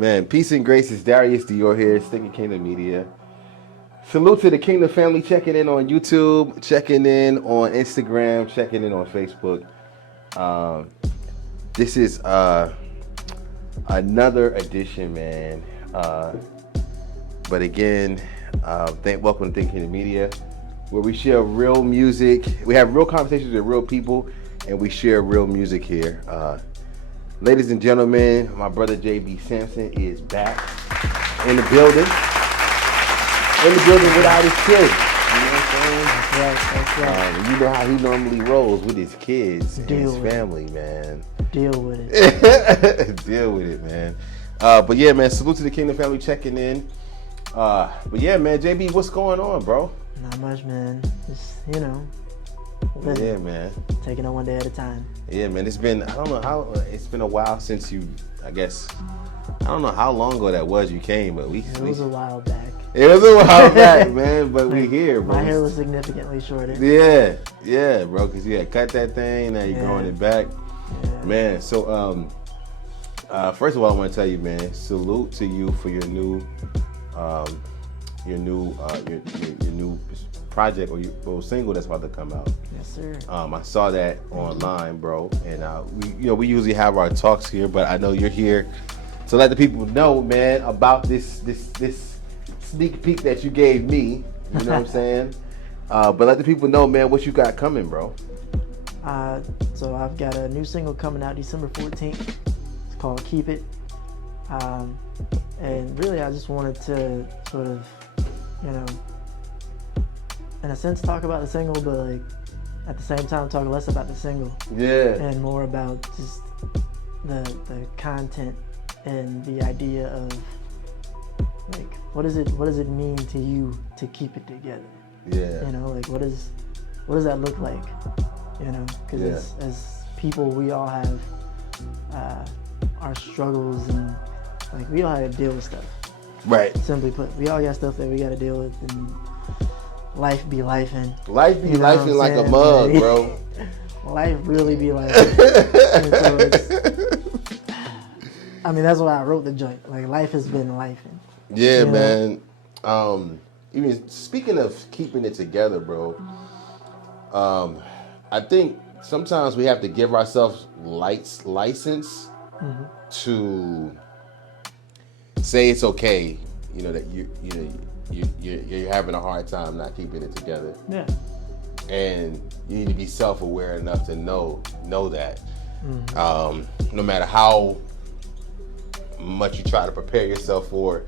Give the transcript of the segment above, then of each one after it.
Man, peace and grace. Is Darius Dior here, Stinking Kingdom Media. Salute to the Kingdom family checking in on YouTube, checking in on Instagram, checking in on Facebook. This is another edition, man. But again, welcome to Stinking Kingdom Media, where we share real music. We have real conversations with real people, and we share real music here. Ladies and gentlemen, my brother JB SamSon is back in the building. In the building without his kids. You know what I'm saying? That's right. You know how he normally rolls with his kids and his Deal with family, man. Deal with it. Deal with it, man. But yeah, man, salute to the Kingdom family checking in. But yeah, man, JB, what's going on, bro? Not much, man. Just, living. Yeah, man. Taking it one day at a time. Yeah, man, it's been, I don't know how, it's been a while since you, I guess, I don't know how long ago that was you came, but It was a while back. It was a while back, man, but we here, bro. My hair was significantly shorter. Yeah, bro, because you had cut that thing, now you're growing it back. Yeah. Man, so, first of all, I want to tell you, man, salute to you for your new project or your little single that's about to come out. Yes, sir. I saw that online, bro, and we usually have our talks here, but I know you're here to let the people know, man, about this sneak peek that you gave me. You know what I'm saying? But let the people know, man, what you got coming, bro. So I've got a new single coming out December 14th. It's called Keep It. And really, I just wanted to sort of, in a sense, talk about the single, but like at the same time, talk less about the single. Yeah. And more about just the content and the idea of like what does it mean to you to keep it together? Yeah. What does that look like? Because as people, we all have our struggles and like we all have to deal with stuff. Right. Simply put, we all got stuff that we got to deal with, and life be lifing. Life be lifing like a mug, bro. Life really be lifing. That's why I wrote the joint. Like, life has been lifing. Yeah, man. Even speaking of keeping it together, bro, I think sometimes we have to give ourselves license to say it's okay, that you're having a hard time not keeping it together. Yeah. And you need to be self-aware enough to know that. No matter how much you try to prepare yourself for,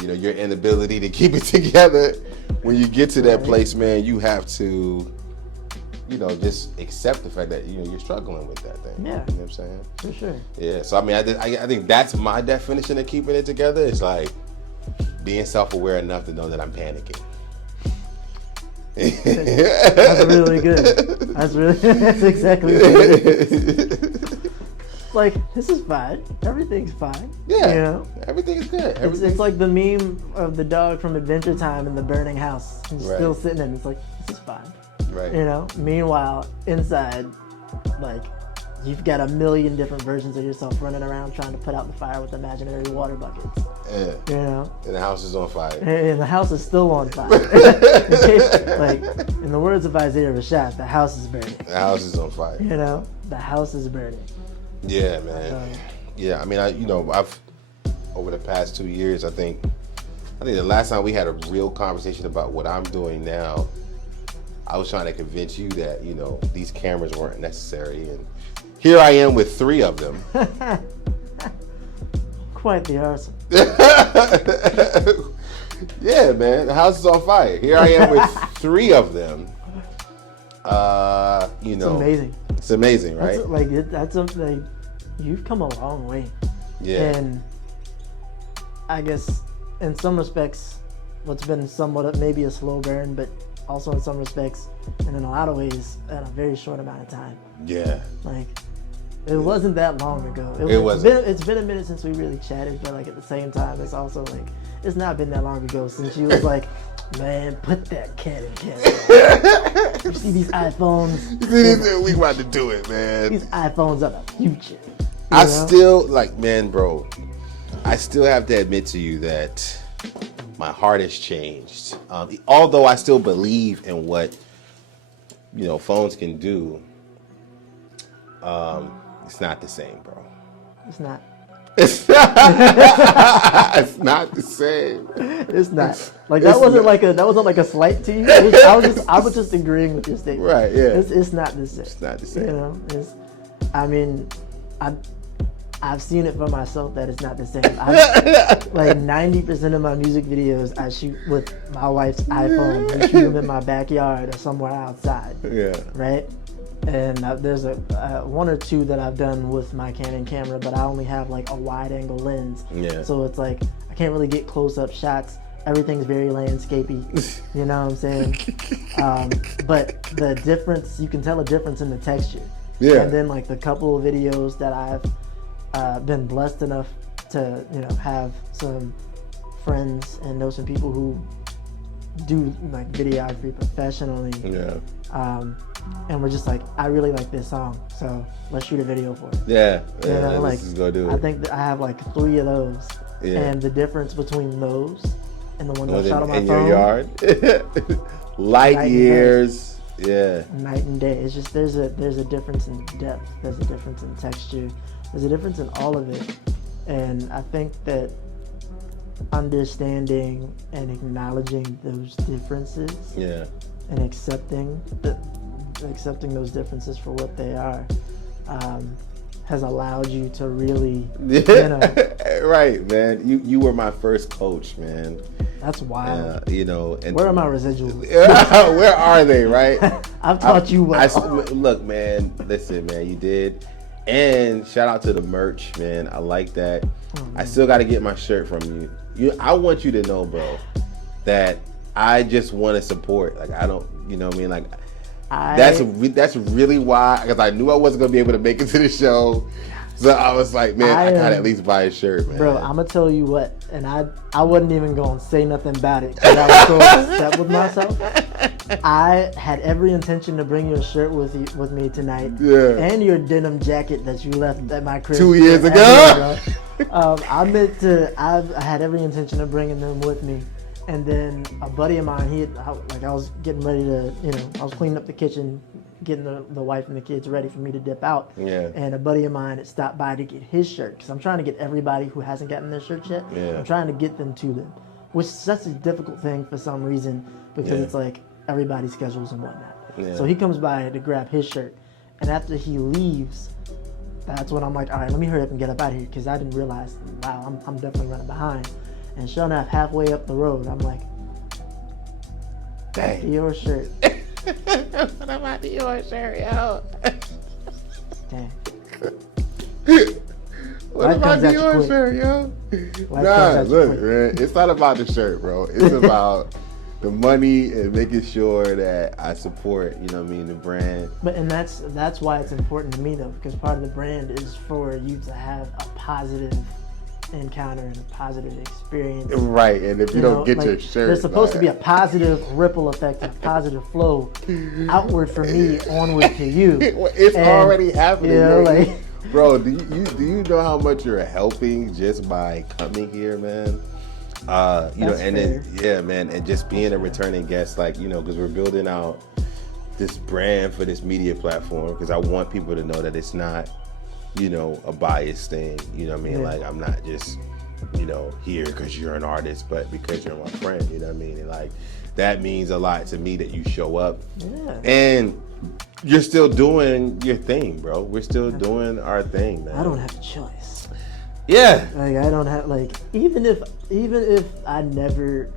your inability to keep it together, when you get to that place, man, you have to, just accept the fact that, you're struggling with that thing. Yeah. You know what I'm saying? For sure. Yeah. So, I think that's my definition of keeping it together. It's like being self-aware enough to know that I'm panicking. That's really good. That's exactly what it is. Like, this is fine. Everything's fine. Yeah. Everything is good. It's like the meme of the dog from Adventure Time in the burning house. He's still sitting there and it's like, this is fine. Right. Meanwhile, inside, like, you've got a million different versions of yourself running around trying to put out the fire with imaginary water buckets. Yeah. And the house is on fire. And the house is still on fire. In the words of Isaiah Rashad, the house is burning. The house is on fire. The house is burning. Yeah, man. I've over the past 2 years, I think the last time we had a real conversation about what I'm doing now, I was trying to convince you that, these cameras weren't necessary, and here I am with 3 of them. Quite the arson. Yeah, man, the house is on fire. Here I am with 3 of them. It's amazing. It's amazing, right? That's something you've come a long way. Yeah. And I guess in some respects, what's been somewhat of maybe a slow burn, but also in some respects, and in a lot of ways, in a very short amount of time. Yeah. Like, it wasn't that long ago. It's been a minute since we really chatted, but like at the same time, it's also like it's not been that long ago since you was like, man, put that Canon camera. You see these iPhones? We about to do it, man. These iPhones are the future. I still, like, man, bro, I still have to admit to you that my heart has changed. Although I still believe in what, phones can do, it's not the same, bro. It's not. It's not. It's not the same. It's not. Like that wasn't like a slight to you. I was just agreeing with your statement. Right. Yeah. It's not the same. It's not the same. I've seen it for myself that it's not the same. Like 90% of my music videos I shoot with my wife's iPhone. We shoot them in my backyard or somewhere outside. Yeah. Right. And there's one or two that I've done with my Canon camera, but I only have like a wide angle lens. Yeah. So it's like I can't really get close up shots. Everything's very landscapey. You know what I'm saying? But the difference, you can tell a difference in the texture. Yeah. And then like the couple of videos that I've been blessed enough to have some friends and know some people who do like videography professionally. Yeah. And we're just like, I really like this song, so let's shoot a video for it. Yeah. Like, this is gonna do it. I think that I have like 3 of those. Yeah. And the difference between those and the ones I shot on my in phone. your yard. Light years. Yeah. Night and day. It's just there's a difference in depth. There's a difference in texture. There's a difference in all of it. And I think that understanding and acknowledging those differences. Yeah. And accepting those differences for what they are has allowed you to really, Right, man. You were my first coach, man. That's wild. And where are my residuals? Where are they, right? I've taught you well. Look, man, listen, man, you did. And shout out to the merch, man. I like that. I still got to get my shirt from you. I want you to know, bro, that I just want to support. Like, I don't, what I mean? Like, that's really why, because I knew I wasn't going to be able to make it to the show. So I was like, man, I gotta at least buy a shirt, man. Bro, I'm gonna tell you what, and I wasn't even gonna say nothing about it because I was so upset with myself. I had every intention to bring you a shirt with me tonight, and your denim jacket that you left at my crib 2 years ago. I had every intention of bringing them with me, and then a buddy of mine, I was getting ready to, I was cleaning up the kitchen, getting the wife and the kids ready for me to dip out. Yeah. And a buddy of mine had stopped by to get his shirt because I'm trying to get everybody who hasn't gotten their shirts yet. Yeah. I'm trying to get them to them, which is such a difficult thing for some reason because it's like everybody's schedules and whatnot. Yeah. So he comes by to grab his shirt, and after he leaves, that's when I'm like, all right, let me hurry up and get up out of here because I didn't realize, wow, I'm definitely running behind. And sure enough, halfway up the road, I'm like, dang, your shirt. What about your shirt, yo? Dang. What about your shirt, yo? Nah, look, man, it's not about the shirt, bro. It's about the money and making sure that I support, the brand. And that's why it's important to me, though, because part of the brand is for you to have a positive encounter and a positive experience. Right, and if you don't get your shirt, there's supposed to be a positive ripple effect, a positive flow outward from me, onward to you. It's already happening. Bro, do you know how much you're helping just by coming here, man? And just being a returning guest, because we're building out this brand for this media platform, because I want people to know that it's not a biased thing, Like, I'm not just, here because you're an artist, but because you're my friend, And like, that means a lot to me that you show up. Yeah. And you're still doing your thing, bro. We're still doing our thing, man. I don't have a choice. Yeah. Like, I don't have, even if I never,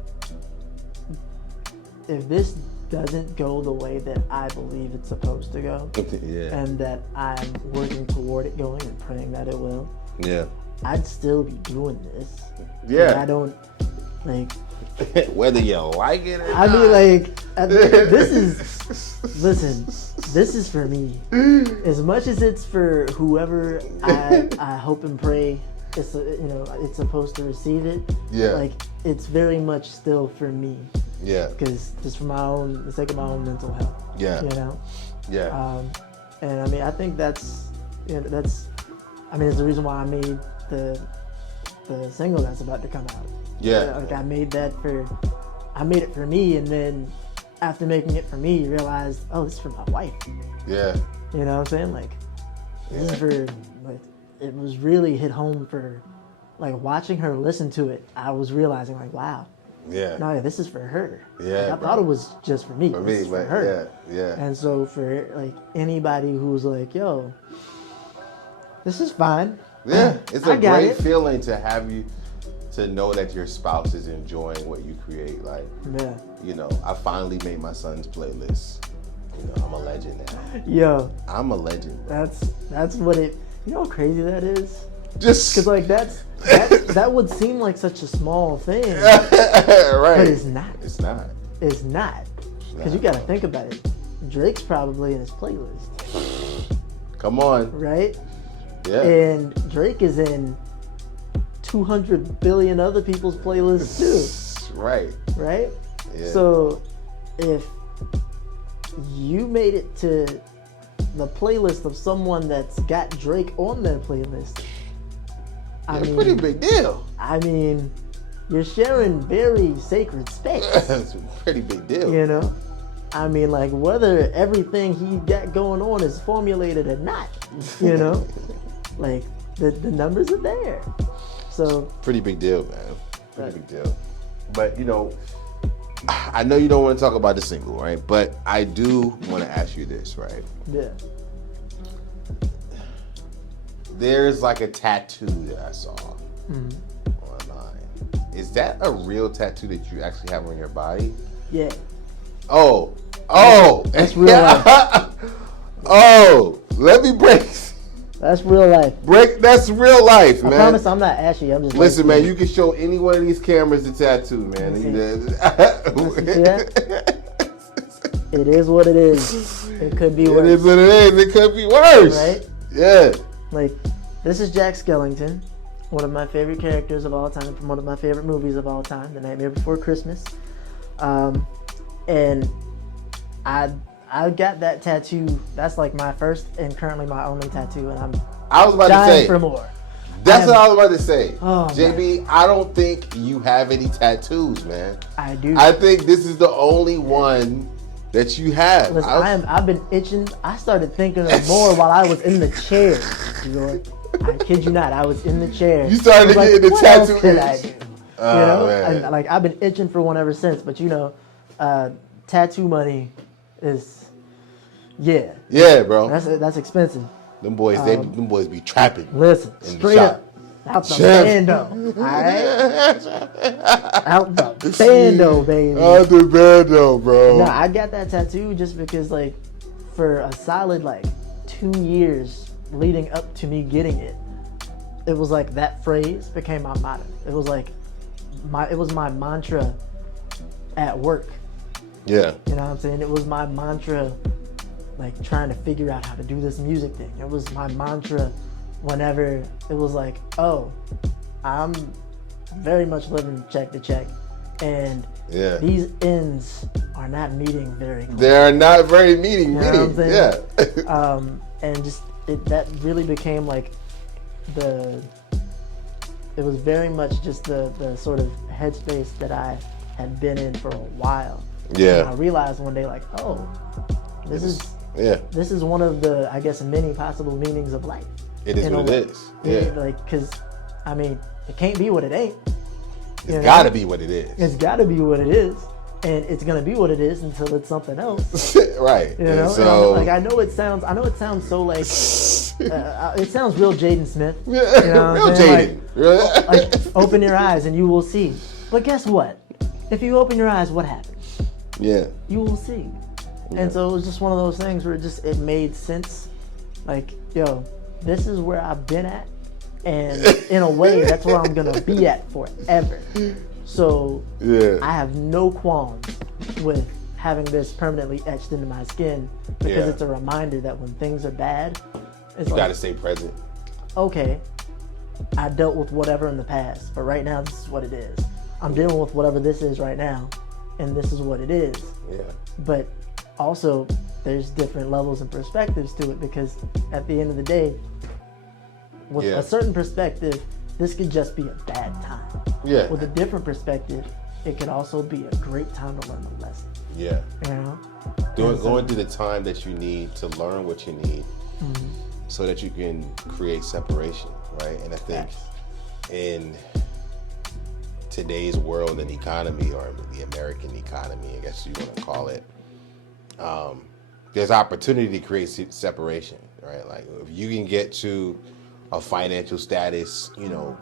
if this doesn't go the way that I believe it's supposed to go, and that I'm working toward it going and praying that it will, I'd still be doing this. Yeah. I don't, whether you like it or not. I mean, this is for me. As much as it's for whoever I hope and pray it's supposed to receive it. Yeah. It's very much still for me. Yeah. Because just for the sake of my own mental health. Yeah. Yeah. And I mean, I think that's the reason why I made the the single that's about to come out. Yeah. Like I made it for me, and then after making it for me, you realized, oh, this is for my wife. Yeah. You know what I'm saying? Like, this is for, like, it was really hit home for, like, watching her listen to it. I was realizing, like, wow. Yeah. No, this is for her. Yeah. Like, I thought it was just for me. For this me, is for but her. yeah. And so for, like, anybody who's like, yo, this is fine. Yeah. It's a got great it. feeling to have you, to know that your spouse is enjoying what you create. Like, Yeah. you know, I finally made my son's playlist. You know, I'm a legend now. Yo. I'm a legend. That's what it, you know how crazy that is? Just. Because, like, that would seem like such a small thing. Right. But it's not. It's not. It's not. Because you got to think about it. Drake's probably in his playlist. Come on. Right? Yeah. And Drake is in 200 billion other people's playlists too. Right. Right? Yeah. So if you made it to the playlist of someone that's got Drake on their playlist, I mean, pretty big deal. I mean, you're sharing very sacred space. It's a pretty big deal. You know? I mean, like, whether everything he got going on is formulated or not, you know? Like, the numbers are there. So. Pretty big deal, man. Pretty big deal. But, you know, I know you don't want to talk about the single, right? But I do want to ask you this, right? Yeah. There's like a tattoo that I saw online. Is that a real tattoo that you actually have on your body? Yeah. Oh. That's real life. Oh, let me break. That's real life. That's real life, man. I promise I'm not ashy. I'm just. Listen, man, you can show any one of these cameras the tattoo, man. It is what it is. It could be worse. It is what it is. It could be worse. Right? Yeah. Like, this is Jack Skellington, one of my favorite characters of all time from one of my favorite movies of all time, The Nightmare Before Christmas. And I got that tattoo. That's like my first and currently my only tattoo, and I was about to say for more. That's what I was about to say. Oh, JB, man. I don't think you have any tattoos, man. I do. I think this is the only one that you have. Listen, I've been itching. I started thinking of more while I was in the chair. I kid you not. I was in the chair. You started getting the tattoo. What else could I do? Man. Like, I've been itching for one ever since. But you know, tattoo money is, yeah, bro. That's expensive. Them boys, them boys be trapping. Listen, straight up, out the bando, all right? Out the bando, baby. Out the bando, bro. Nah, I got that tattoo just because, like, for a solid, like, 2 years leading up to me getting it, it was like that phrase became my motto. It was like it was my mantra at work. Yeah. You know what I'm saying? It was my mantra, like, trying to figure out how to do this music thing. It was my mantra whenever it was like, oh, I'm very much living check to check, and these ends are not meeting very close. They are not very meeting. You know what I'm saying? Yeah. And just that really became like it was very much just the sort of headspace that I had been in for a while. Yeah. And I realized one day, like, oh, this is one of the, I guess, many possible meanings of life. It is what it is. Yeah. Like, because, I mean, it can't be what it ain't. It's got to be what it is. It's got to be what it is. And it's going to be what it is until it's something else. Right. You know? So, like, I know it sounds so, like, it sounds real Jaden Smith. You know real Jaden. Like, open your eyes and you will see. But guess what? If you open your eyes, what happens? Yeah. You will see. Yeah. And so it was just one of those things where it made sense. Like, yo, this is where I've been at, and in a way, that's where I'm gonna be at forever. So I have no qualms with having this permanently etched into my skin, because it's a reminder that when things are bad, it's you gotta stay present. Okay, I dealt with whatever in the past, but right now this is what it is. I'm dealing with whatever this is right now, and this is what it is. Yeah. But also, there's different levels and perspectives to it, because at the end of the day, with a certain perspective, this could just be a bad time. Yeah. With a different perspective, it could also be a great time to learn the lesson. Yeah. You know? Going through the time that you need to learn what you need so that you can create separation, right? And I think in today's world and economy, or the American economy, I guess you want to call it, there's opportunity to create separation, right? Like if you can get to a financial status, you know,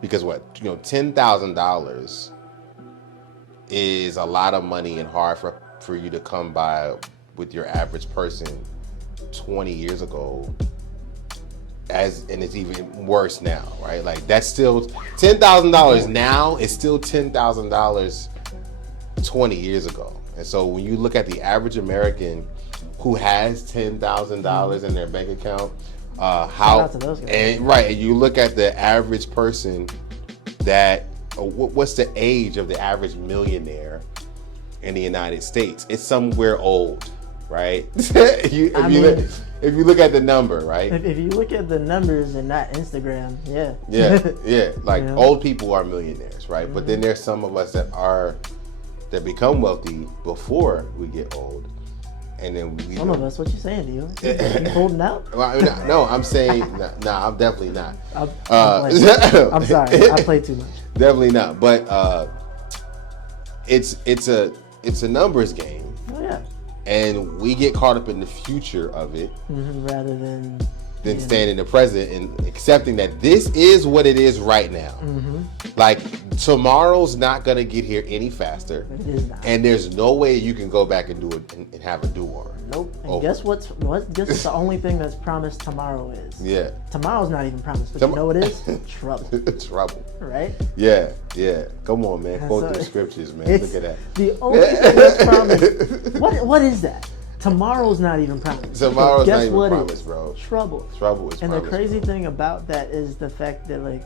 because $10,000 is a lot of money and hard for you to come by with your average person 20 years ago, and it's even worse now, right? Like that's still $10,000 now is still $10,000 20 years ago. And so when you look at the average American who has $10,000 in their bank account, and you look at the average person that, what's the age of the average millionaire in the United States? It's somewhere old, right? If you look at the number, right? If you look at the numbers and not Instagram, yeah. Like old people are millionaires, right? But then there's some of us that become wealthy before we get old. And then some of us, what you saying, Dio? You holding out? Well, no, I'm saying, I'm definitely not. I'm sorry, I play too much. Definitely not. But it's a numbers game. Oh yeah. And we get caught up in the future of it rather than staying in the present and accepting that this is what it is right now. Like tomorrow's not gonna get here any faster. It is not. And there's no way you can go back and do it and have a do-over. Nope. And guess what's the only thing that's promised tomorrow is? Yeah. Tomorrow's not even promised, but you know what it is? Trouble. Trouble. Right? Yeah. Come on, man. Quote the scriptures, man. Look at that. The only thing that's promised. What is that? Tomorrow's not even promised. Tomorrow's not even promised, bro. Trouble. Trouble is promised. And the crazy thing about that is the fact that like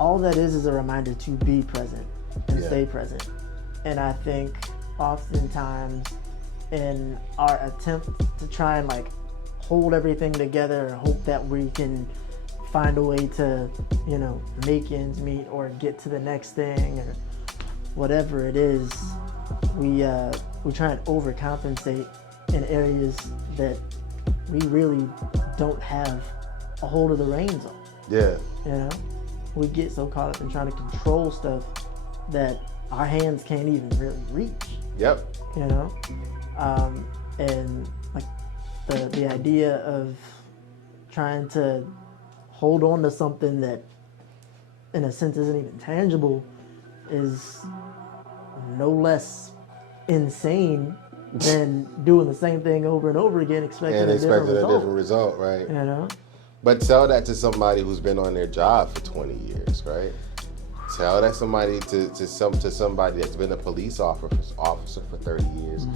all that is a reminder to be present and stay present. And I think oftentimes in our attempt to try and like hold everything together or hope that we can find a way to, make ends meet or get to the next thing or whatever it is, we try and overcompensate in areas that we really don't have a hold of the reins on. Yeah. We get so caught up in trying to control stuff that our hands can't even really reach. Yep. And like the idea of trying to hold on to something that in a sense isn't even tangible is no less insane than doing the same thing over and over again expecting a different result, right? But tell that to somebody who's been on their job for 20 years, right? Tell that somebody to somebody that's been a police officer for 30 years.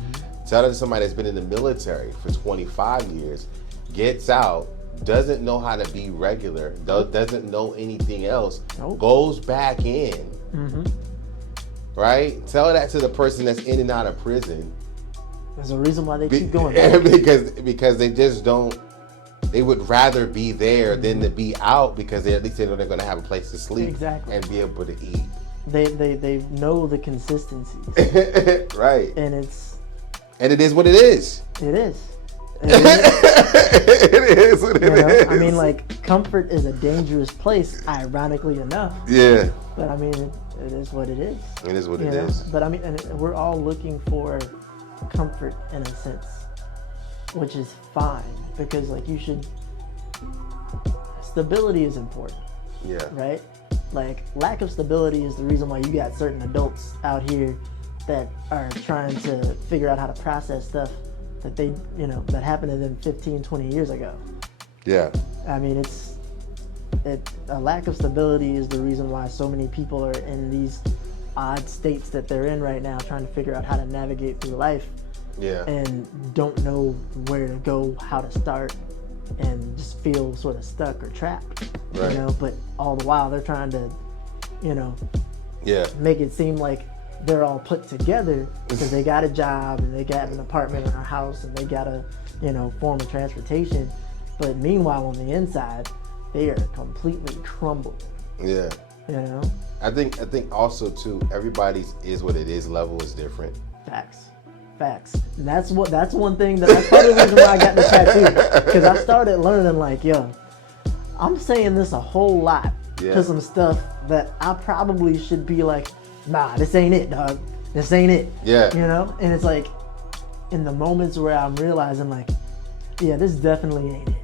Tell that to somebody that's been in the military for 25 years, gets out, doesn't know how to be regular, doesn't know anything else, goes back in, right? Tell that to the person that's in and out of prison. There's a reason why they keep going back. because they just don't. They would rather be there than to be out because at least they know they're going to have a place to sleep and be able to eat. They know the consistencies. Right. And it is what it is. It is. It is what it is. I mean, like, comfort is a dangerous place, ironically enough. Yeah. But I mean, it is what it is. It is what it is. But I mean, and we're all looking for comfort in a sense, which is fine because, like, stability is important. Yeah. Right? Like, lack of stability is the reason why you got certain adults out here that are trying to figure out how to process stuff that they, that happened to them 15, 20 years ago. Yeah. I mean, a lack of stability is the reason why so many people are in these odd states that they're in right now, trying to figure out how to navigate through life. Yeah. And don't know where to go, how to start, and just feel sort of stuck or trapped. Right. But all the while they're trying to, yeah, make it seem like they're all put together because they got a job and they got an apartment or a house and they got a, form of transportation. But meanwhile, on the inside, they are completely crumbled. Yeah. You know? I think also too, everybody's is what it is level is different. Facts. And that's one thing that's part of the reason why I got the tattoo. Because I started learning like, yo, I'm saying this a whole lot to some stuff that I probably should be like, nah, this ain't it, dog. This ain't it. Yeah. You know? And it's like, in the moments where I'm realizing like, yeah, this definitely ain't it.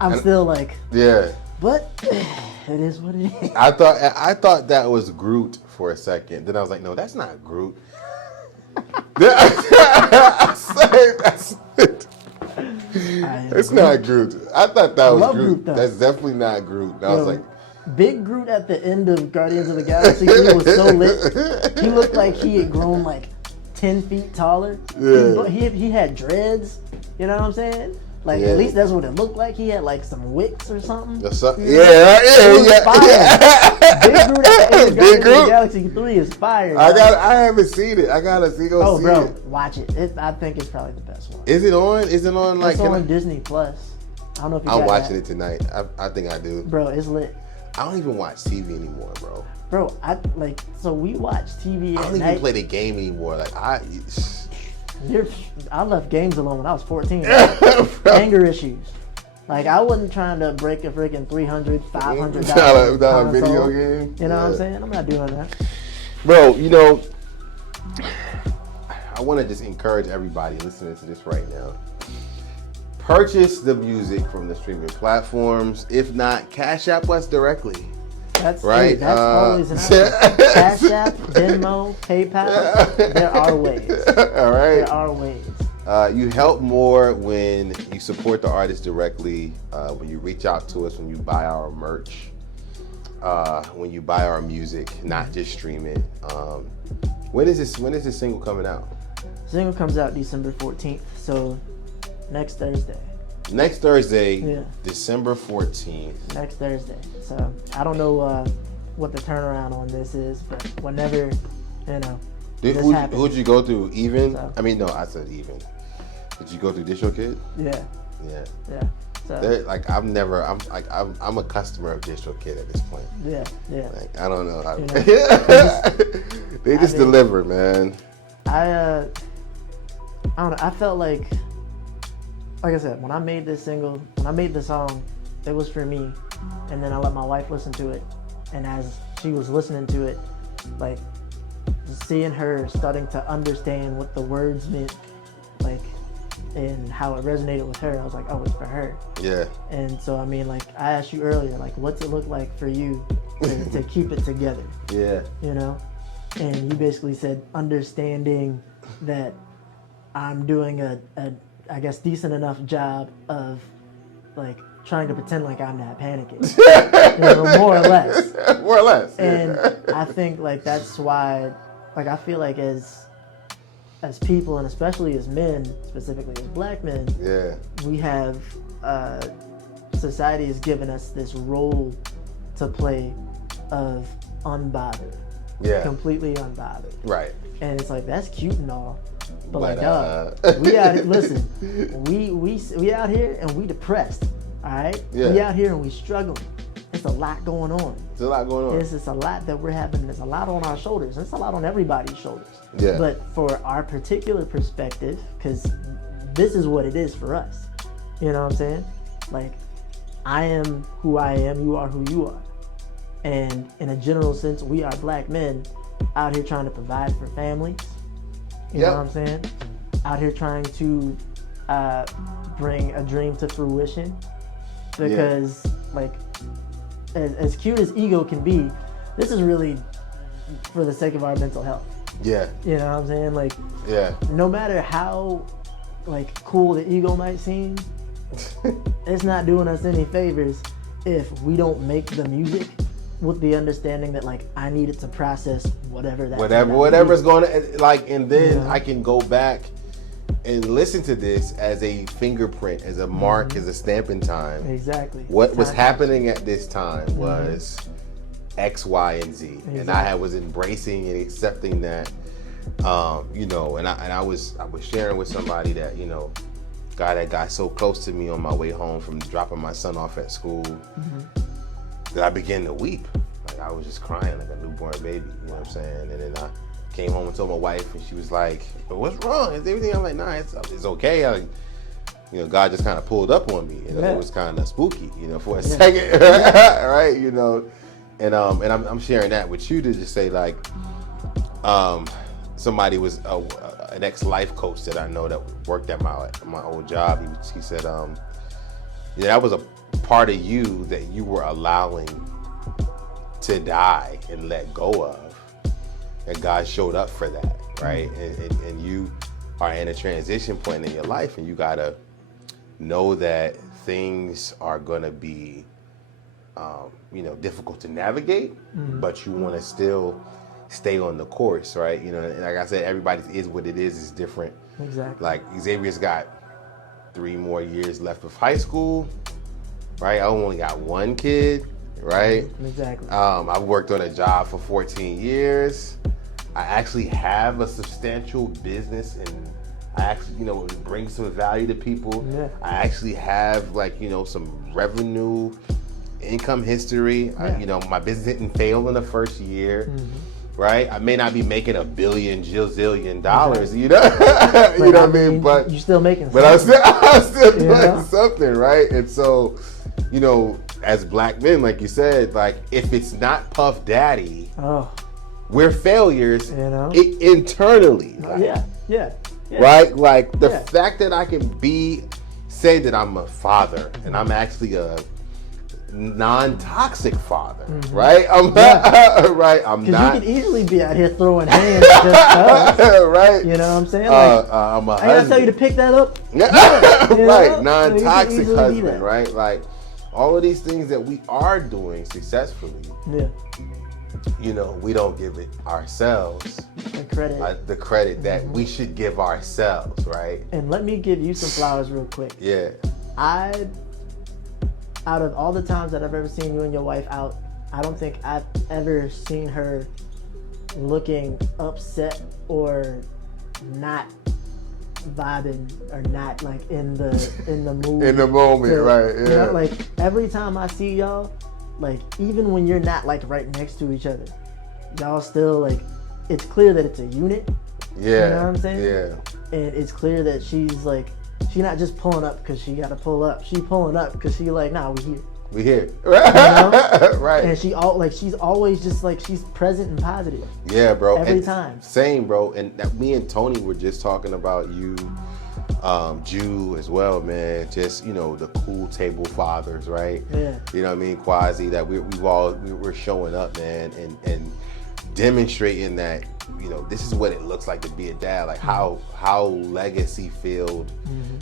I'm still like, yeah. But it is what it is. I thought that was Groot for a second. Then I was like, no, that's not Groot. It's not Groot. I thought that was Groot. That's definitely not Groot. And I was like, Big Groot at the end of Guardians of the Galaxy 3 was so lit. He looked like he had grown like 10 feet taller. Yeah. He had dreads. You know what I'm saying? Like, at least that's what it looked like. He had like some wicks or something. Yeah. Big Groot at the end of Guardians of the Galaxy 3 is fire. I haven't seen it. I gotta see bro, it. Watch it. I think it's probably the best one. Is it on? Like, it's on Disney Plus. I don't know if you I'm watching it tonight. I think I do. Bro, it's lit. I don't even watch TV anymore, bro. Bro, so we watch TV at I don't night. even play the game anymore. Like, I left games alone when I was 14. Anger issues. Like, I wasn't trying to break a freaking $300, $500 a video game. You know what I'm saying? I'm not doing that. Bro, you know, I want to just encourage everybody listening to this right now. Purchase the music from the streaming platforms. If not, Cash App us directly. That's right. That's always an option. Cash App, Venmo, PayPal. There are ways. All right. There are ways. You help more when you support the artist directly. When you reach out to us, when you buy our merch, when you buy our music, not just stream it. When is this single coming out? The single comes out December 14th. So next Thursday. Next Thursday, December 14th. Next Thursday. So I don't know what the turnaround on this is, but whenever, you know, who'd you go through? Even? So, I mean, no, I said Even. Did you go through DistroKid? Yeah. Yeah. So, like, I'm a customer of DistroKid at this point. Yeah. Like, I don't know. They just deliver, man. I don't know. I felt like I said, when I made this single, when I made the song, it was for me. And then I let my wife listen to it. And as she was listening to it, like, seeing her starting to understand what the words meant, like, and how it resonated with her, I was like, oh, it's for her. Yeah. And so, I mean, like, I asked you earlier, like, what's it look like for you to keep it together? Yeah. You know? And you basically said understanding that I'm doing a I guess, decent enough job of, like, trying to pretend like I'm not panicking. You know, more or less. More or less. And I think, like, that's why, like, I feel like as people, and especially as men, specifically as black men, we have, society has given us this role to play of unbothered. Yeah. Completely unbothered. Right. And it's like, that's cute and all. But like, dog, we out here, listen, we out here and we depressed, all right? Yeah. We out here and we struggling. It's a lot going on. It's a lot going on. It's a lot that we're having. There's a lot on our shoulders. It's a lot on everybody's shoulders. Yeah. But for our particular perspective, because this is what it is for us. You know what I'm saying? Like, I am who I am. You are who you are. And in a general sense, we are black men out here trying to provide for families. You know what I'm saying? Out here trying to bring a dream to fruition. Because, like, as cute as ego can be, this is really for the sake of our mental health. Yeah. You know what I'm saying? Like, no matter how, like, cool the ego might seem, it's not doing us any favors if we don't make the music with the understanding that, like, I needed to process whatever's going to, like, and then I can go back and listen to this as a fingerprint, as a mark, as a stamp in time. Exactly. What was happening at this time was X, Y, and Z, and I was embracing and accepting that, you know, and I was sharing with somebody that, you know, guy that got so close to me on my way home from dropping my son off at school that I began to weep. Like I was just crying like a newborn baby, you know what I'm saying? And then I came home and told my wife, and she was like, "But what's wrong? Is everything?" I'm like, "Nah, it's okay." God just kind of pulled up on me. It was kind of spooky, for a second, right? And I'm sharing that with you to just say like, somebody was an ex-life coach that I know that worked at my old job. He said, that was a part of you that you were allowing to die and let go of, and God showed up for that, right? And you are in a transition point in your life, and you gotta know that things are gonna be, difficult to navigate, but you want to still stay on the course, right? And like I said, everybody is what it is different. Exactly. Like Xavier's got 3 more years left of high school, right? I only got 1 kid, right? Exactly. I've worked on a job for 14 years. I actually have a substantial business, and I actually, bring some value to people. Yeah. I actually have some revenue, income history. Yeah. My business didn't fail in the first year. Right? I may not be making $1 billion, zillion dollars, you know what I mean? But you're still making something. But I'm still doing something, right? And so, as black men, like you said, like if it's not Puff Daddy, we're failures internally. Like, yeah. Right? Like the fact that I can say that I'm a father and I'm actually a non-toxic father, right? Right. I'm not. You could easily be out here throwing hands, just right? You know what I'm saying? Like, I'm a I gotta tell you to pick that up. Right, non-toxic husband, right? Like all of these things that we are doing successfully. Yeah. We don't give it ourselves the credit that we should give ourselves, right? And let me give you some flowers real quick. Yeah. Out of all the times that I've ever seen you and your wife out, I don't think I've ever seen her looking upset or not vibing or not like in the mood. In the moment, right? Yeah. Like every time I see y'all, like even when you're not like right next to each other, y'all still like it's clear that it's a unit. Yeah. You know what I'm saying? Yeah. And it's clear that she's not just pulling up because she got to pull up. She pulling up because she like, nah, we here. We here. Right. And she's always just like, she's present and positive. Yeah, bro. Every time. Same, bro. And me and Tony were just talking about you, Jew as well, man. Just, the cool table fathers, right? Yeah. You know what I mean? Quasi, that we're showing up, man, and demonstrating that, this is what it looks like to be a dad. Like how legacy filled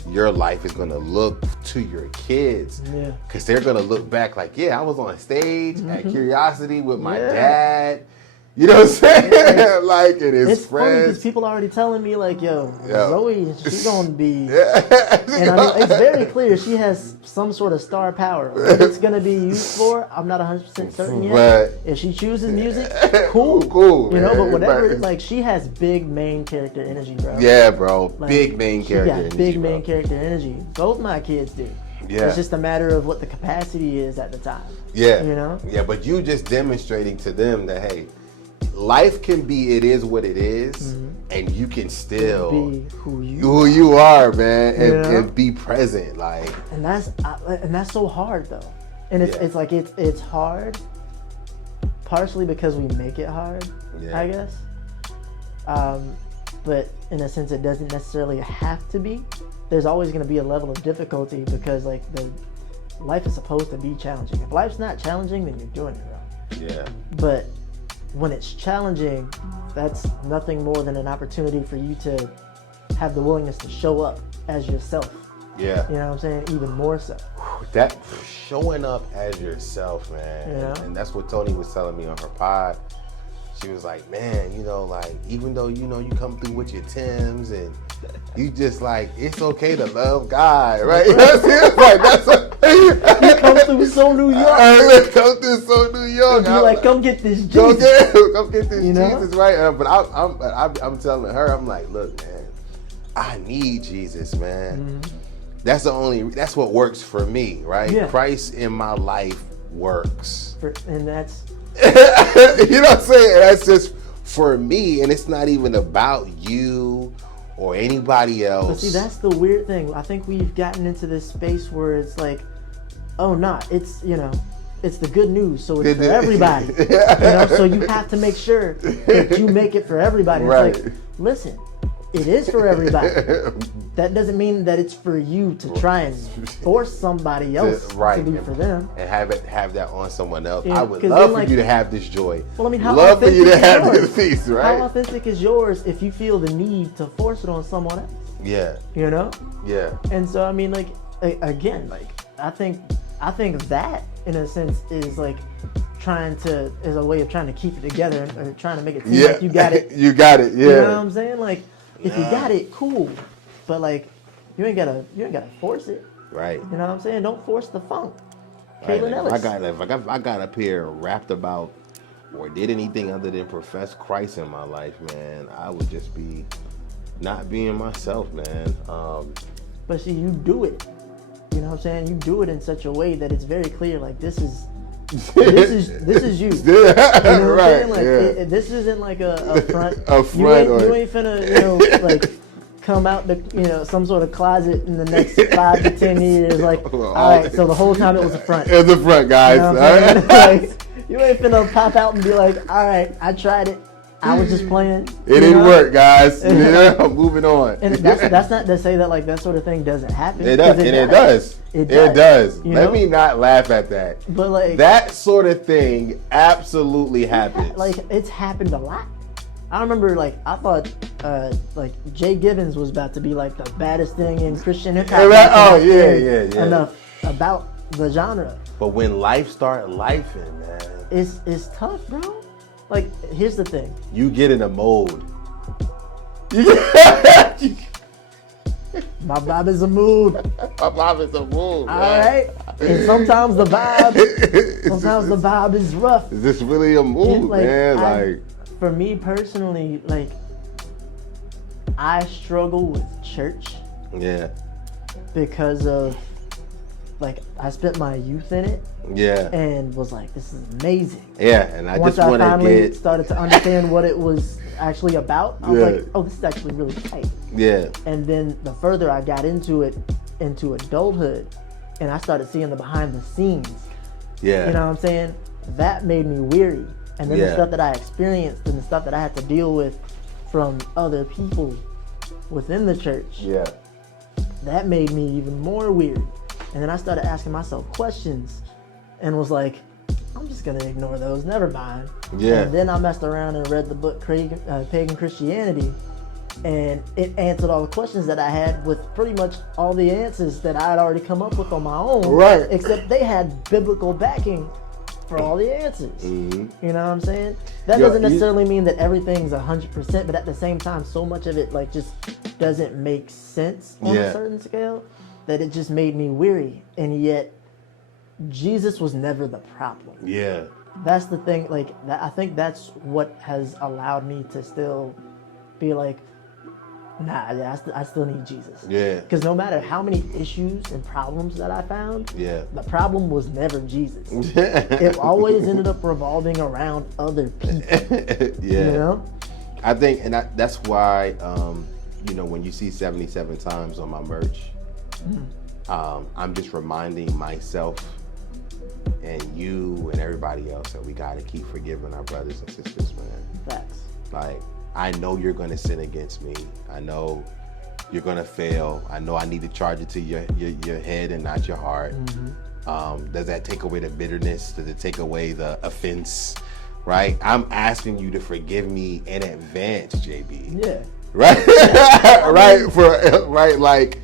your life is gonna look to your kids. Yeah. Cause they're gonna look back like, I was on stage at Curiosity with my dad. You know what I'm saying? Like, and his it's friends. Funny because people are already telling me like, Zoe, she's gonna be. And it's very clear she has some sort of star power. What it's gonna be used for, I'm not 100% certain yet. But if she chooses music, cool. But whatever, like she has big main character energy, bro. Yeah, bro. Like, big main character energy. Big main character energy. Both my kids do. Yeah. It's just a matter of what the capacity is at the time. Yeah. Yeah, but you just demonstrating to them that, hey, life can be, it is what it is, and you can still be who you are, man, and be present, like. And that's so hard though, and it's like it's hard, partially because we make it hard, I guess. But in a sense, it doesn't necessarily have to be. There's always going to be a level of difficulty because like life is supposed to be challenging. If life's not challenging, then you're doing it wrong. Yeah. But when it's challenging, that's nothing more than an opportunity for you to have the willingness to show up as yourself. Yeah. You know what I'm saying? Even more so. That showing up as yourself, man. Yeah. And that's what Tony was telling me on her pod. She was like, man, like even though, you come through with your Timbs and you just like, it's okay to love God, right? You come through so New York. You're like, come get this Jesus. Come get this Jesus, right? But I'm telling her, I'm like, look, man, I need Jesus, man. That's what works for me, right? Yeah. Christ in my life works. And that's... You know what I'm saying? That's just for me, and it's not even about you or anybody else. But see, that's the weird thing. I think we've gotten into this space where it's like, oh, nah, it's, you know, it's the good news, so it's for everybody. You know, so you have to make sure that you make it for everybody. Right. It's like, listen, it is for everybody. That doesn't mean that it's for you to try and force somebody else to do for them. And have that on someone else. Yeah, I would love for you to have this joy. Well, I mean, how love for you to have yours? this peace, right? How authentic is yours if you feel the need to force it on someone else? Yeah. You know? Yeah. And so, I mean, like, again, like, I think that, in a sense, is like is a way of trying to keep it together or trying to make it seem like you got it. You got it, yeah. You know what I'm saying? Like, if you got it, cool. But like, you ain't gotta force it. Right. You know what I'm saying? Don't force the funk. Right. Kaylin Ellis. If I got up here rapped about or did anything other than profess Christ in my life, man, I would just be not being myself, man. But see, you do it. You know what I'm saying? You do it in such a way that it's very clear, like, this is you. You know what I'm saying? Like, this isn't like a front. You ain't finna, like, come out some sort of closet in the next 5 to 10 years. Like, all right, so the whole time it was a front. It was a front, guys. You know what I'm saying? Like, you ain't finna pop out and be like, all right, I tried it. I was just playing. It didn't work, guys. I'm moving on. And that's not to say that like that sort of thing doesn't happen. It does. It does. Let me not laugh at that. But like that sort of thing absolutely happens. Like it's happened a lot. I remember like I thought like Jay Gibbons was about to be like the baddest thing in Christian hip hop. Yeah. Enough about the genre. But when life start lifing, man, it's tough, bro. Like, here's the thing. You get in a mode. My vibe is a mood. My vibe is a mood, man. All right. And sometimes the vibe is rough. Is this really a mood, man? For me personally, like, I struggle with church. Yeah. Because of, like, I spent my youth in it. Yeah. And was like, this is amazing. Yeah, and Once I finally started to understand what it was actually about, I was like, oh, this is actually really tight. Yeah. And then the further I got into adulthood, and I started seeing the behind the scenes. Yeah. You know what I'm saying? That made me weary. And then the stuff that I experienced and the stuff that I had to deal with from other people within the church. Yeah. That made me even more weary. And then I started asking myself questions and was like, I'm just going to ignore those. Never mind. Yeah. And then I messed around and read the book Pagan Christianity. And it answered all the questions that I had with pretty much all the answers that I had already come up with on my own. Right. Except they had biblical backing for all the answers. Mm-hmm. You know what I'm saying? That doesn't necessarily mean that everything's 100%, but at the same time, so much of it like just doesn't make sense on a certain scale that it just made me weary. And yet, Jesus was never the problem. Yeah. That's the thing. Like, I think that's what has allowed me to still be like, nah, I still need Jesus. Yeah. Because no matter how many issues and problems that I found, the problem was never Jesus. It always ended up revolving around other people. You know? I think, and that's why, when you see 77 times on my merch, I'm just reminding myself and you and everybody else that we got to keep forgiving our brothers and sisters, man. Facts. Like, I know you're going to sin against me. I know you're going to fail. I know I need to charge it to your head and not your heart. Mm-hmm. Does that take away the bitterness? Does it take away the offense? Right? I'm asking you to forgive me in advance, JB. Yeah. Right? Right? Like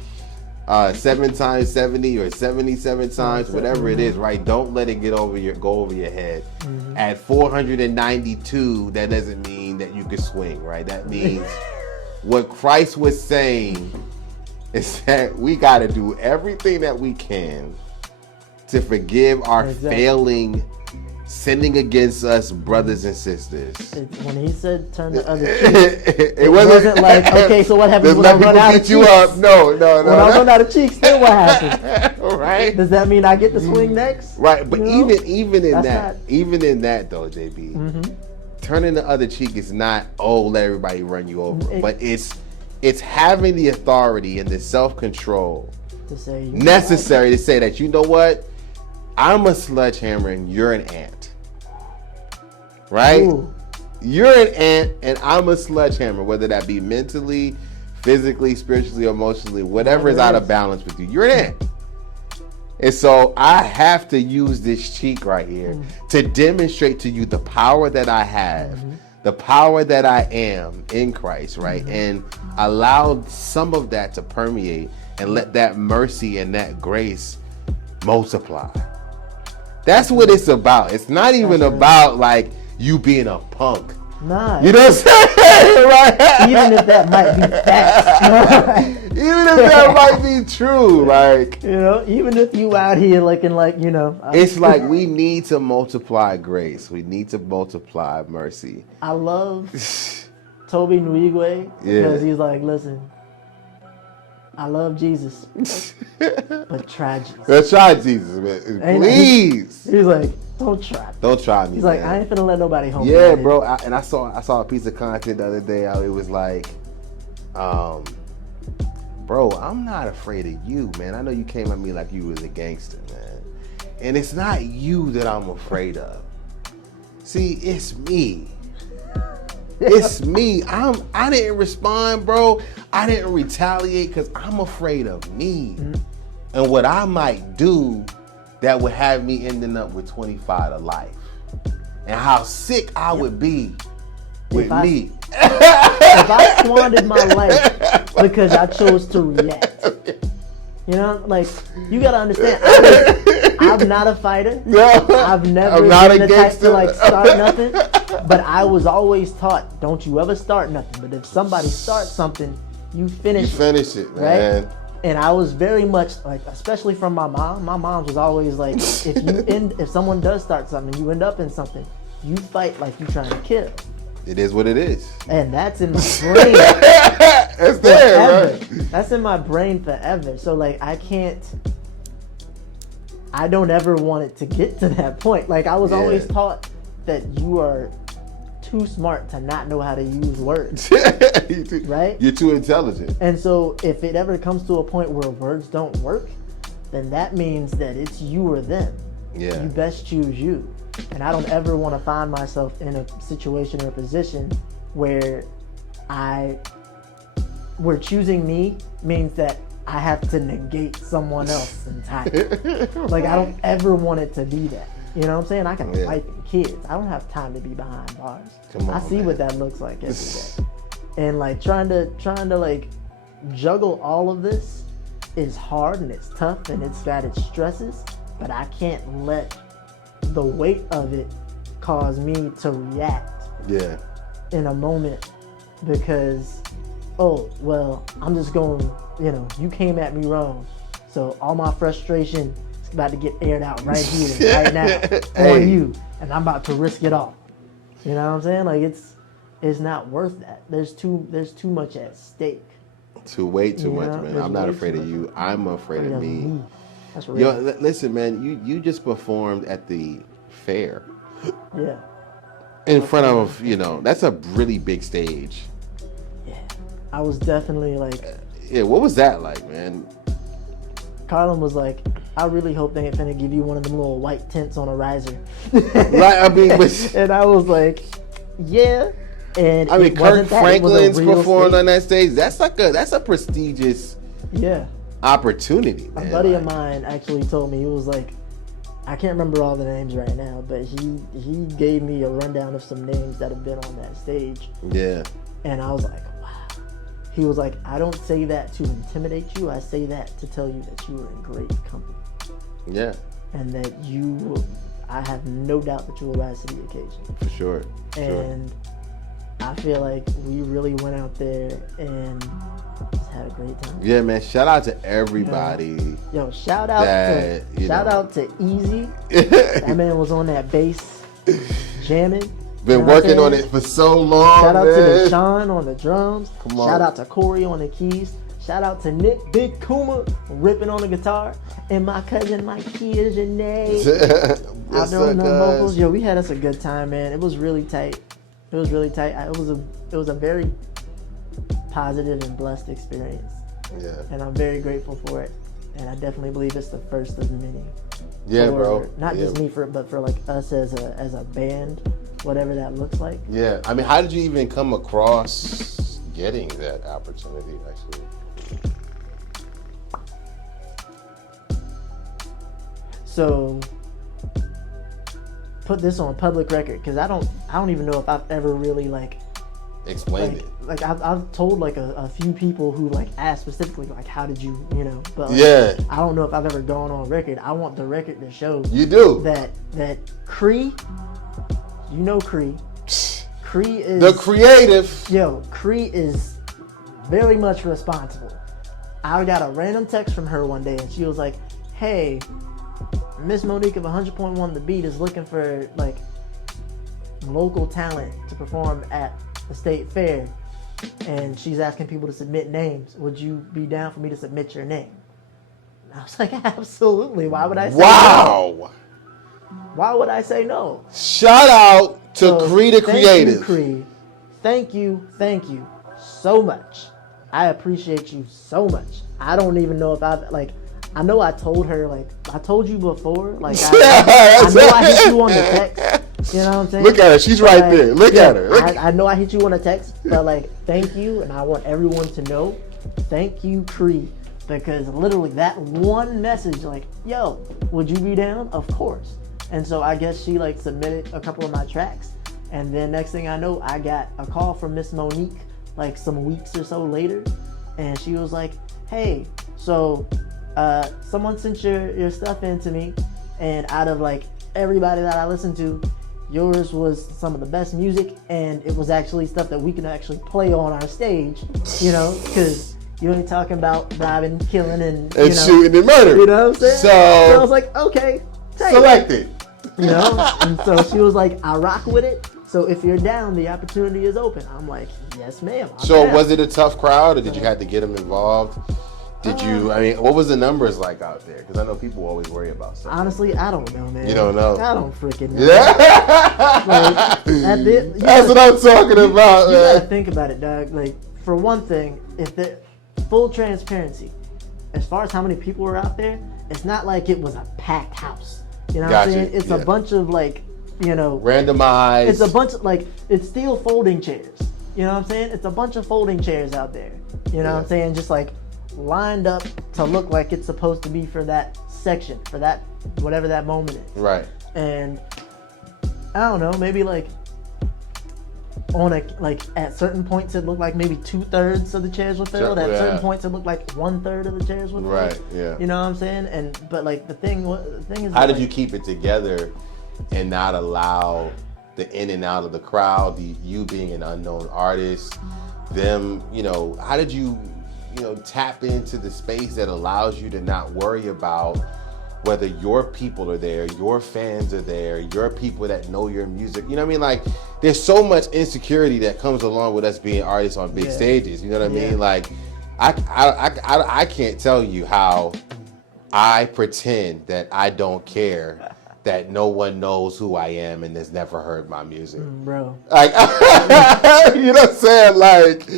7 times 70 or 77 times, whatever it is, right? Don't let it go over your head. Mm-hmm. At 492, that doesn't mean that you can swing, right? That means what Christ was saying is that we got to do everything that we can to forgive our failing sinning against us, brothers and sisters. When he said turn the other cheek, it wasn't like, okay, so what happens when I run out of cheeks? No. When I run out of cheeks, then what happens? Right? Does that mean I get to swing next? Right, but even in that though, JB, turning the other cheek is not, let everybody run you over, but it's having the authority and the self-control to say necessary to say that, you know what, I'm a sledgehammer and you're an ant. Right? Ooh. You're an ant and I'm a sledgehammer, whether that be mentally, physically, spiritually, emotionally, whatever is out of balance with you. You're an ant. And so I have to use this cheek right here to demonstrate to you the power that I have, the power that I am in Christ, right? And allow some of that to permeate and let that mercy and that grace multiply. That's what it's about. It's not even about like you being a punk. Nah. You know what I'm saying? Right? Even if that might be facts. Even if that might be true. Like, even if you out here looking like, it's like we need to multiply grace. We need to multiply mercy. I love Toby Nwigwe because he's like, listen, I love Jesus, but try Jesus. Try Jesus, man. Please. He's like, don't try. Don't try me. He's like, I ain't finna let nobody home. Yeah, bro. I saw a piece of content the other day. It was like, bro, I'm not afraid of you, man. I know you came at me like you was a gangster, man. And it's not you that I'm afraid of. See, it's me. It's me. I didn't respond, bro. I didn't retaliate because I'm afraid of me and what I might do that would have me ending up with 25 to life, and how sick I would be with me. If I squandered my life because I chose to react, like, you gotta understand, I'm not a fighter. No, I've never been the type to like start nothing. But I was always taught, don't you ever start nothing. But if somebody starts something, you finish it, man. Right? And I was very much like, especially from my mom. My mom was always like, if someone does start something, you end up in something, you fight like you're trying to kill. It is what it is. And that's in my brain. It's there, right? That's in my brain forever. So like, I don't ever want it to get to that point. Like, I was always taught that you are too smart to not know how to use words. Right? You're too intelligent. And so if it ever comes to a point where words don't work, then that means that it's you or them. Yeah. You best choose you. And I don't ever want to find myself in a situation or a position where choosing me means that I have to negate someone else entirely. Like, I don't ever want it to be that. You know what I'm saying? I got a wife and kids. I don't have time to be behind bars. I see what that looks like every day. And like trying to like juggle all of this is hard and it's tough and it's got its stresses, but I can't let the weight of it cause me to react in a moment because, I'm just going, you came at me wrong. So all my frustration is about to get aired out right here, right now, on you. And I'm about to risk it all. You know what I'm saying? Like, it's not worth that. There's too much at stake. Way too much, man. I'm not afraid of you. I'm afraid of me. That's real. Yo, listen, man. You just performed at the fair. Yeah. In front of, that's a really big stage. Yeah. I was definitely like. Yeah. What was that like, man? Carlin was like, I really hope they ain't finna give you one of them little white tents on a riser. And I was like, yeah. And I mean, Kirk Franklin's performed on that stage. That's a prestigious opportunity, man. A buddy of mine actually told me, he was like, I can't remember all the names right now, but he gave me a rundown of some names that have been on that stage. Yeah. And I was like, wow. He was like, I don't say that to intimidate you. I say that to tell you that you are in great company. Yeah. And that I have no doubt that you will rise to the occasion. For sure. And I feel like we really went out there and just had a great time. Yeah, man. Shout out to everybody. Shout out to Easy. That man was on that bass. jamming. Been working on it for so long. Shout out man. to Deshaun on the drums. Come on. Shout out to Corey on the keys. Shout out to Nick Big Kuma ripping on the guitar. And my cousin Mikey is your name. Out there on the vocals. Yo, we had us a good time, man. It was really tight. It was really tight. It was a very positive and blessed experience. Yeah. And I'm very grateful for it. And I definitely believe it's the first of many. Yeah, for, bro. Not just me, but for like us as a band, whatever that looks like. Yeah. I mean, how did you even come across getting that opportunity, actually? So, put this on public record because I don't even know if I've ever really explained it. Like I've told like a few people who like asked specifically like how did you but like, yeah, I don't know if I've ever gone on record. I want the record to show you do that Cree, Cree is the creative. Yo, Cree is very much responsible. I got a random text from her one day and she was like, "Hey, Miss Monique of 100.1 The Beat is looking for like local talent to perform at the state fair, and she's asking people to submit names. Would you be down for me to submit your name?" And I was like, absolutely. Why would I say no? Why would I say no? Shout out to Cree the Creative. Thank you so much. I appreciate you so much. I don't even know if I know I told her, I told you before, I know I hit you on the text, you know what I'm saying? Look at her, she's right there. Look at her. I know I hit you on a text, but thank you, and I want everyone to know, thank you, Cree, because literally that one message, yo, would you be down? Of course. And so I guess she submitted a couple of my tracks, and then next thing I know, I got a call from Miss Monique, some weeks or so later, and she was like, "Hey, so someone sent your stuff in to me, and out of everybody that I listened to, yours was some of the best music, and it was actually stuff that we can actually play on our stage, because you ain't talking about robbing, killing, and shooting and murder. You know what I'm saying? So I was like, okay, selected. And so she was like, I rock with it. So if you're down, the opportunity is open. I'm like, yes, ma'am. So was it a tough crowd, or did you have to get them involved? Did you, what was the numbers like out there? Because I know people always worry about stuff. Honestly, I don't know, man. You don't know? I don't freaking know. Yeah. That's what I'm talking about, you man. gotta think about it, dog. For one thing, if the full transparency, as far as how many people were out there, it's not like it was a packed house. You know what I'm saying? It's a bunch of randomized. It's a bunch of it's still folding chairs. You know what I'm saying? It's a bunch of folding chairs out there. You know what I'm saying? Just lined up to look like it's supposed to be for that section, for that whatever that moment is. Right. And I don't know, maybe on at certain points it looked like maybe 2/3 of the chairs were filled. At certain points it looked like 1/3 of the chairs were filled. Right. Yeah. You know what I'm saying? But the thing is, how did you keep it together and not allow the in and out of the crowd, you being an unknown artist, them, how did you tap into the space that allows you to not worry about whether your people are there, your fans are there, your people that know your music. You know what I mean? There's so much insecurity that comes along with us being artists on big stages. You know what I mean? I can't tell you how I pretend that I don't care that no one knows who I am and has never heard my music. Bro. You know what I'm saying?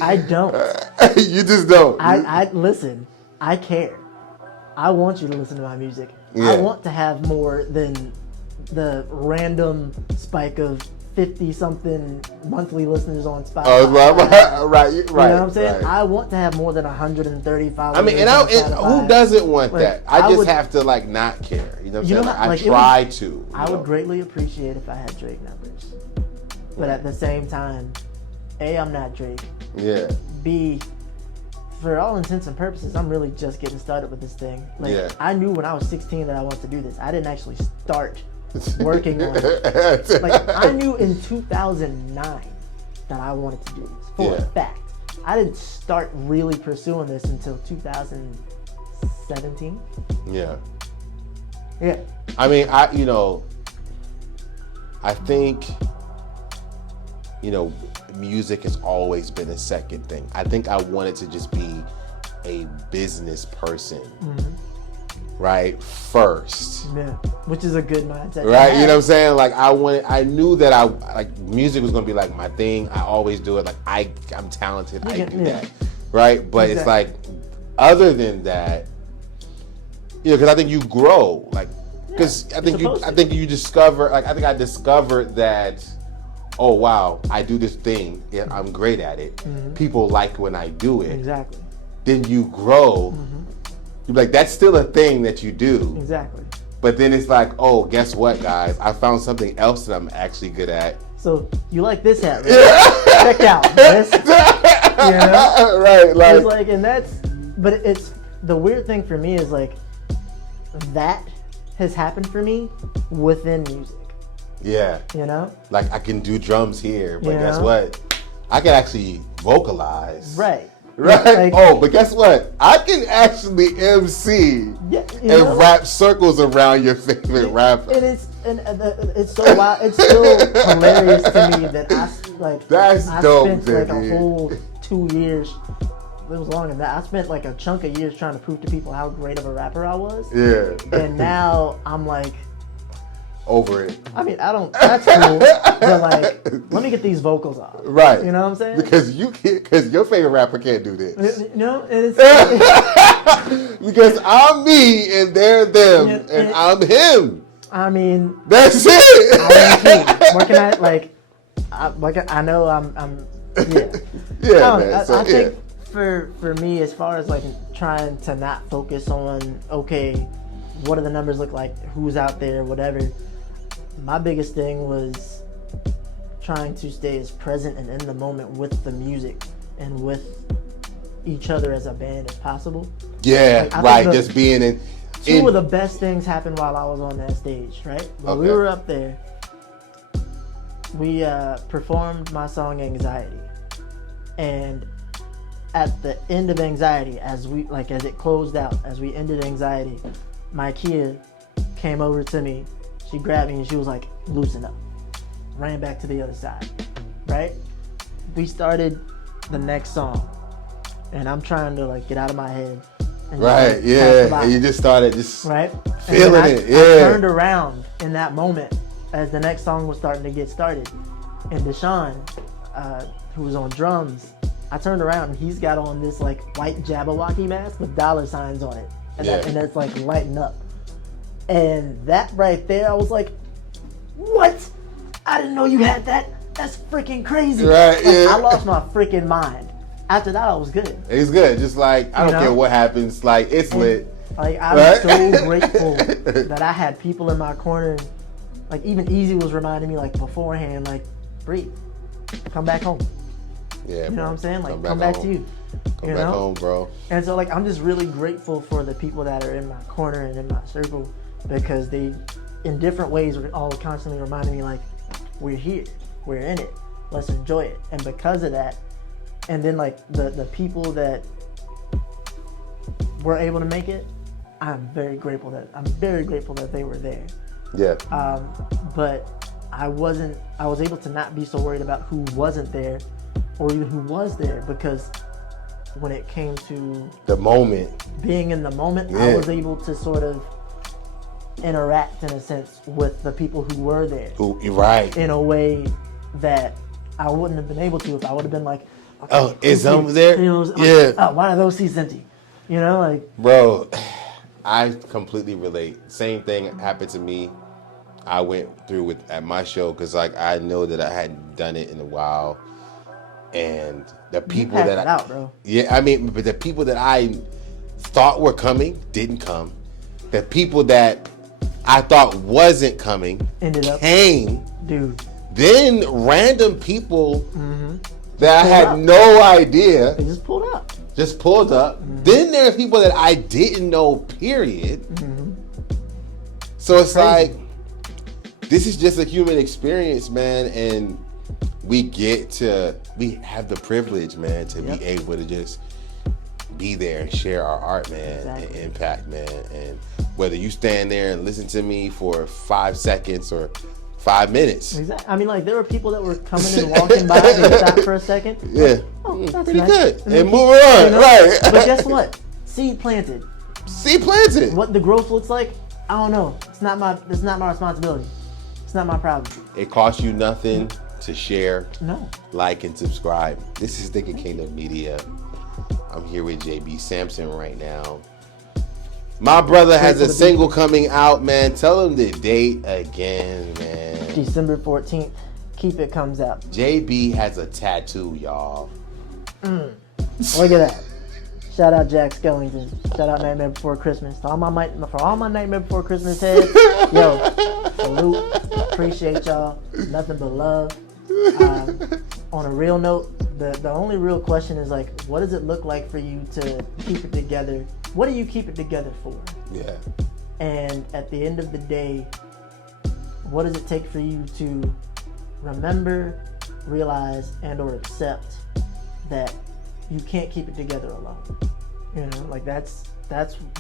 I don't. You just don't. I listen, I care. I want you to listen to my music. Yeah. I want to have more than the random spike of 50-something monthly listeners on Spotify. Oh, right. You know what I'm saying? Right. I want to have more than 130 followers. Who doesn't want that? I just have to not care. You know what I'm saying? I try to. I would greatly appreciate if I had Drake numbers. But at the same time, A, I'm not Drake. Yeah. B, for all intents and purposes, I'm really just getting started with this thing. I knew when I was 16 that I wanted to do this. I didn't actually start working on it. I knew in 2009 that I wanted to do this for a fact. I didn't start really pursuing this until 2017. Yeah. Yeah. I think, you know, music has always been a second thing. I think I wanted to just be a business person, right? First. Yeah, which is a good mindset. Right, you know what I'm saying? Like I knew that music was gonna be like my thing. I always do it. Like I'm talented. I do that, right? But it's like, other than that, you know, because I think you grow, like, because I think you discover, like, I think I discovered that, oh wow, I do this thing. Yeah, I'm great at it. People like when I do it. Exactly. Then you grow. You're like, that's still a thing that you do. Exactly. But then it's like, oh, guess what, guys? I found something else that I'm actually good at. So you like this hat, right? Check out this. You know? Right, like, it's like, and that's, but it's the weird thing for me is like that has happened for me within music. Yeah. You know? Like, I can do drums here, but You guess know? what? I can actually vocalize. Right. Right? Like, but guess what? I can actually MC and wrap circles around your favorite rapper. And it's so wild. It's still hilarious to me that I dope, spent like a whole 2 years. It was longer than that. I spent like a chunk of years trying to prove to people how great of a rapper I was. Yeah. And now I'm like, over it. I mean, that's cool, but like, let me get these vocals off. Right. You know what I'm saying? Because your favorite rapper can't do this. You know, and it's because I'm me and they're them, and I'm him. I mean, that's it. What can I know I'm yeah, man. I think for me, as far as like trying to not focus on, okay, what do the numbers look like, who's out there, whatever, my biggest thing was trying to stay as present and in the moment with the music and with each other as a band as possible. Yeah, like, right. Just being in. Two of the best things happened while I was on that stage, right? When we were up there, we performed my song Anxiety. And at the end of Anxiety, as it closed out, as we ended Anxiety, my Kia came over to me, she grabbed me and she was like, loosen up. Ran back to the other side, right? We started the next song and I'm trying to like get out of my head. And right, yeah. And you just started right? Feeling it, yeah. I turned around in that moment as the next song was starting to get started. And Deshaun, who was on drums, I turned around and he's got on this like white Jabberwocky mask with $ signs on it. And that's like lighting up. And that right there, I was like, what? I didn't know you had that. That's freaking crazy. Right, like, yeah. I lost my freaking mind. After that, I was good. It's good. Just like, I don't care what happens. Like, it's lit. Like, I'm so grateful that I had people in my corner. Like, even Easy was reminding me, like, beforehand, like, breathe. Come back home. Yeah, you know what I'm saying? Like, come back back to you. Come back home, bro. And so, like, I'm just really grateful for the people that are in my corner and in my circle, because they, in different ways, are all constantly reminding me, like, we're here. We're in it. Let's enjoy it. And because of that, and then, like, the people that were able to make it, I'm very grateful that they were there. Yeah. But I was able to not be so worried about who wasn't there or even who was there, because when it came to the moment, being in the moment, I was able to sort of interact in a sense with the people who were there. Right. In a way that I wouldn't have been able to if I would have been like, okay, oh, is someone there? You know, like, oh, why are those seats empty? You know, like, bro, I completely relate. Same thing happened to me. I went through at my show, because like I know that I hadn't done it in a while, and the people that out, bro. Yeah, I mean, but the people that I thought were coming didn't come. The people that I thought wasn't coming came, dude. Then random people that I had no idea. They just pulled up. Then there are people that I didn't know, period. So it's like, this is just a human experience, man. And we have the privilege, man, to be able to just be there and share our art, man, and impact, man. And whether you stand there and listen to me for 5 seconds or 5 minutes. Exactly. I mean, like, there were people that were coming and walking by. They stopped for a second. Yeah. Oh, that's pretty nice. good. And And moving on. you know, Right. But guess what? Seed planted. Seed planted. What the growth looks like, I don't know. It's not my responsibility. It's not my problem. It costs you nothing to share, No. like, and subscribe. This is Thinking Kingdom Media. I'm here with JB SamSon right now. My brother has a single coming out, man. Tell him the date again, man. December 14th. Keep It comes out. JB has a tattoo, y'all. Look at that. Shout out Jack Skellington. Shout out Nightmare Before Christmas. For all my Nightmare Before Christmas heads, yo, salute. Appreciate y'all. Nothing but love. On a real note, the only real question is, like, what does it look like for you to keep it together? What do you keep it together for? Yeah. And at the end of the day, what does it take for you to remember, realize, and or accept that you can't keep it together alone? You know, like, that's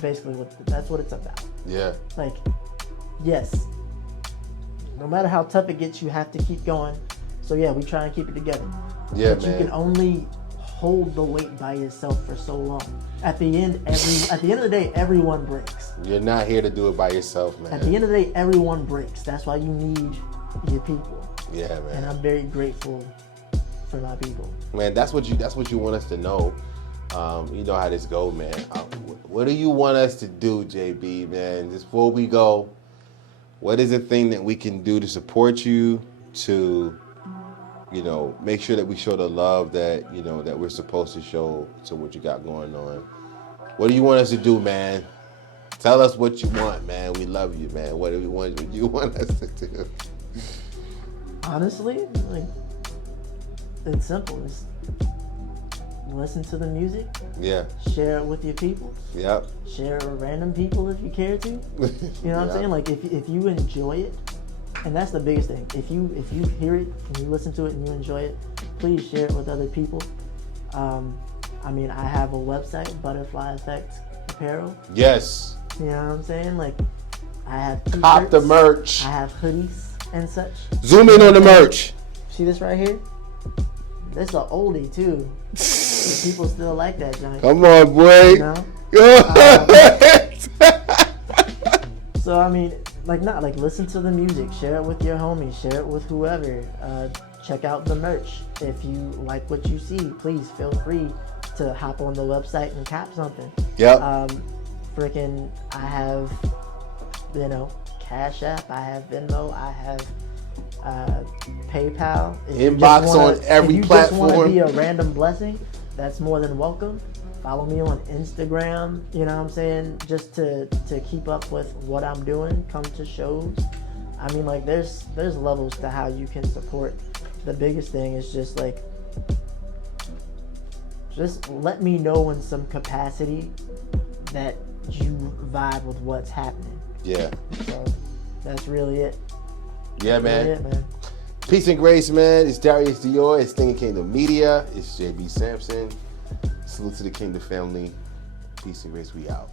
basically what it's about. Yeah. Like, yes, no matter how tough it gets, you have to keep going. So yeah, we try and keep it together. Yeah, but man. You can only hold the weight by yourself for so long. At the end of the day, everyone breaks. You're not here to do it by yourself, man. At the end of the day, everyone breaks. That's why you need your people. Yeah, man. And I'm very grateful for my people. Man, that's what you want us to know. You know how this go, man. What do you want us to do, JB, man? Just before we go, what is the thing that we can do to support you, to, you know, make sure that we show the love that, you know, that we're supposed to show to what you got going on? What do you want us to do, man? Tell us what you want, man. We love you, man. What do you want us to do? Honestly, like, it's simple. It's listen to the music. Yeah. Share it with your people. Yep. Share it with random people if you care to. You know what I'm saying? Like, if you enjoy it, and that's the biggest thing. If you hear it and you listen to it and you enjoy it, please share it with other people. I mean, I have a website, Butterfly Effect Apparel. Yes. You know what I'm saying? Like, I have t-shirts, Cop the merch. I have hoodies and such. Zoom in on the merch. See this right here? This is an oldie too. People still like that joint. Come on, boy. You know? So I mean, listen to the music, share it with your homies, share it with whoever. Check out the merch. If you like what you see, please feel free to hop on the website and cop something. Yep. I have, Cash App, I have Venmo, I have PayPal. Inbox on every platform. If you just want to be a random blessing, that's more than welcome. Follow me on Instagram, you know what I'm saying, just to keep up with what I'm doing, come to shows. I mean, like, there's levels to how you can support. The biggest thing is just let me know in some capacity that you vibe with what's happening. Yeah. So that's really it. Yeah, man. Really it, man. Peace and grace, man. It's Darius Dior. It's Thinking Kingdom Media. It's JB SamSon. Salute to the Kingdom family. Peace and grace. We out.